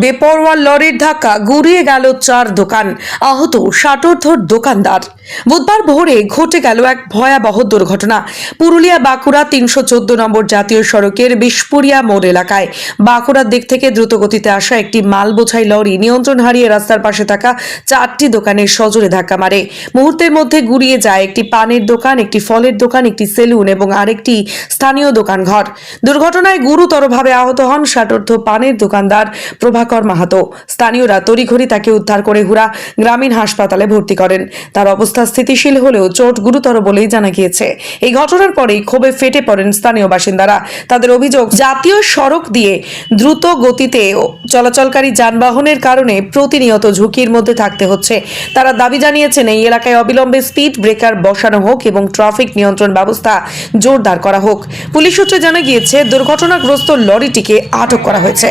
বেপরোয়া লরির ধাক্কা গুড়িয়ে গেল 4 দোকান, আহত ষাটোর্ধ্ব দোকানদার। বুধবার ভোরে ঘটে গেল এক ভয়াবহ দুর্ঘটনা পুরুলিয়া বাঁকুড়া 314 নম্বর জাতীয় সড়কের বিশপুরিয়া মোড় এলাকায়। বাঁকুড়ার দিক থেকে দ্রুত গতিতে আসা একটি মাল বোঝাই লরি নিয়ন্ত্রণ হারিয়ে রাস্তার পাশে থাকা 4টি দোকানের সজোরে ধাক্কা মারে। মুহূর্তের মধ্যে গুড়িয়ে যায় একটি পানের দোকান, একটি ফলের দোকান, একটি সেলুন এবং আরেকটি স্থানীয় দোকান ঘর। দুর্ঘটনায় গুরুতরভাবে আহত হন ষাটোর্ধ্ব পানের দোকানদার প্রভাকর মাহাতো। স্থানীয়রা তড়িঘড়ি তাকে উদ্ধার করে হুড়া গ্রামীণ হাসপাতালে ভর্তি করেন। তার অবস্থা স্থিতিশীল হলেও চোট গুরুতর বলেই জানা গিয়েছে। এই ঘটনার পরেই ক্ষোভে ফেটে পড়েন স্থানীয় বাসিন্দারা। তাদের অভিযোগ, জাতীয় সড়ক দিয়ে দ্রুত গতিতে চলাচলকারী যানবাহনের কারণে প্রতিনিয়ত ঝুঁকির মধ্যে থাকতে হচ্ছে। তারা দাবি জানিয়েছেন এই এলাকায় অবিলম্বে স্পিড ব্রেকার বসানো হোক এবং ট্রাফিক নিয়ন্ত্রণ ব্যবস্থা জোরদার করা হোক। পুলিশ সূত্রে জানা গিয়েছে দুর্ঘটনাগ্রস্ত লরিটিকে আটক করা হয়েছে।